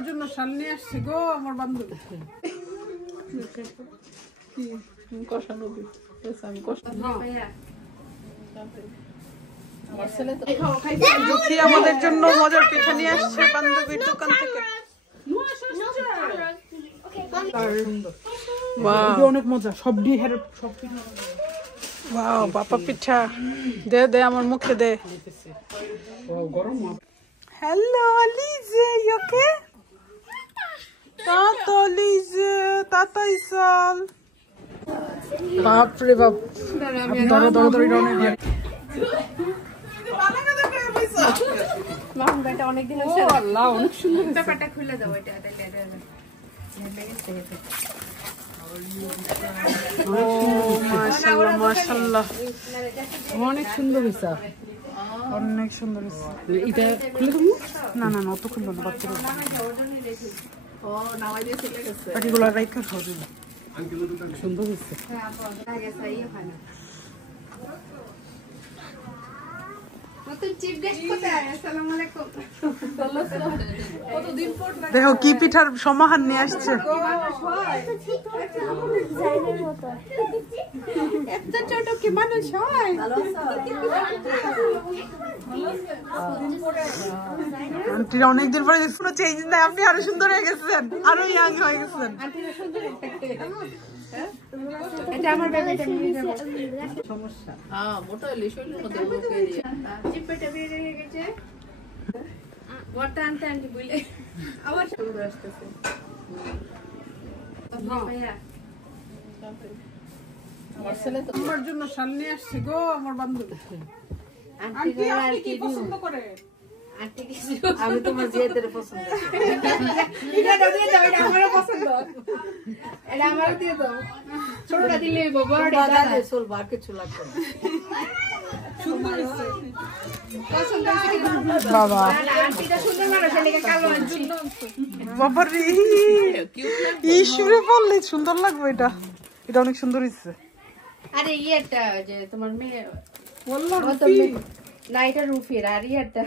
তোমার জন্য শাল নিয়ে আসছি গো আমার বান্ধবী। কষানো আমি আমাদের জন্য মজার পিঠা নিয়ে আসছে বান্ধবীর দোকান থেকে। অনেক মজা, সব দিয়ে সব বাপা পিঠা দে দে আমার মুখে দে। হ্যালো লিজে, you okay? Tata Lize, Tata Isal. বাপরে বাপ, ধরে ধরে ধরে অনেক মাশাআল্লাহ, অনেক সুন্দর হয়েছে, অনেক সুন্দর হয়েছে। এটা খুলে দেবো? না না না, অত খুলবো না, বাচ্চারা পাটিগুলো রাইখা খাওয়া যাবে। সুন্দর হয়েছে। দেখো কি পিঠার সমাহার নিয়ে আসছে। আন্টিরা অনেকদিন পরে কোনো চেঞ্জ নাই, আপনি আরো সুন্দর হয়ে গেছেন, আরো ইয়াং হয়ে গেছেন। তোমার জন্য শাল নিয়ে আসছি গো আমার বান্ধবী। আন্টি আপনি কি পছন্দ করে? আমি তোমার জিয়াদের পছন্দ। এটা দিয়ে দাও, এটা আমারও পছন্দ। এটা আমারও দিয়ে দাও। ছোটটা দিলে বড়টা দাদা চল, বার কিছু লাগবে না। সুন্দর হইছে। পছন্দ হইছে বাবা। আন্টিটা সুন্দর মানুষ, এলাকা কালো আনছি। বাবা রে, ইশরে বললে সুন্দর লাগবে এটা। এটা অনেক সুন্দর হইছে। আরে ইয়েটা যে তোমার মেয়ে বললাম না, এটা রুফির, আর ইয়েটা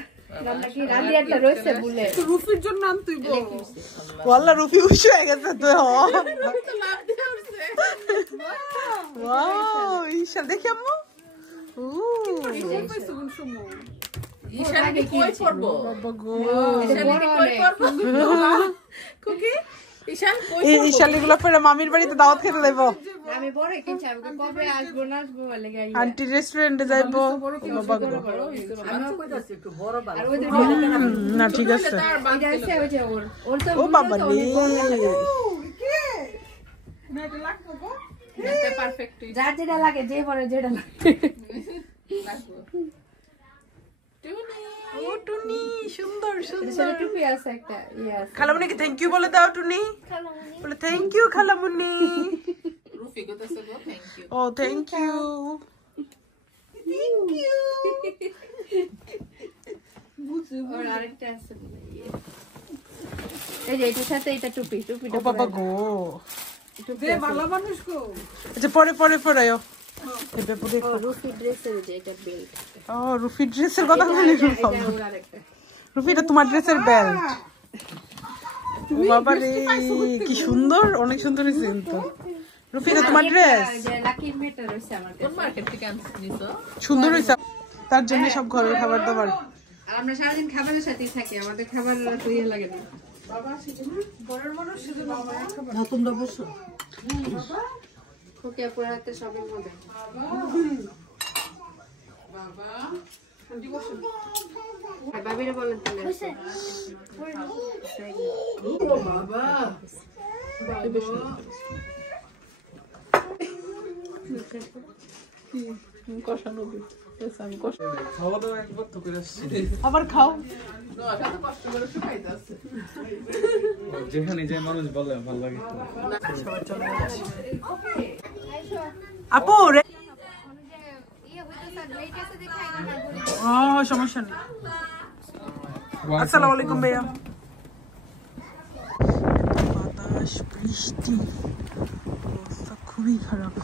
রুফির জন্য নাম তুই বল। রুফি খুশি হয়ে গেছে তো। ঈশাল দেখি আম্মু, ঈশালিগুলো পরে মামির বাড়িতে দাওয়াত খেতে যাইবো। আন্টি রেস্টুরেন্টে যাইবো। না ঠিক আছে। ও বাবা রে, যার যেটা লাগে, যে পরে যেটা লাগে। সুন্দর সুন্দর টুপি আছে একটা। খালামুনিকে থ্যাংক ইউ বলে দাও। টুনি বলে থ্যাংক ইউ খালামুনি। ও থ্যাংক ইউ, থ্যাংক ইউ। আরেকটা আছে এই যে এটার সাথে এটা টুপি। টুপিটা বাবা গো, দে ভালো মানুষ গো। আচ্ছা পরে পরে পরায়ও। রুফি ড্রেসের যে এটা বেল্ট। ও রুফি ড্রেসের কথা বলি। রুফিটা তোমার ড্রেসের বেল্ট। বাবা রে কি সুন্দর, অনেক সুন্দর হয়েছে কিন্তু। রুফিটা তোমার ড্রেস সুন্দর হয়েছে, তার জন্য সব ঘরের খাবার দাবার। আর আমরা সারাদিন খাবারের সাথেই থাকি, আমাদের খাবার তৈরি লাগে না। তোমরা বসো। ওকে পুরো হাতে সবই মজা। বাবা আন্টি বসো। বাবিরে বলেন তাহলে। ও বাবা বসো। কষানো আমি খাওয়া দাওয়া একবার তো করে আসছি, আবার খাও। যেখানে যে মানুষ বলে ভালো লাগে। আপু সমস্যা নেই। আসসালামু আলাইকুম ভাইয়া। বাতাস, বৃষ্টি, অবস্থা খুবই খারাপ।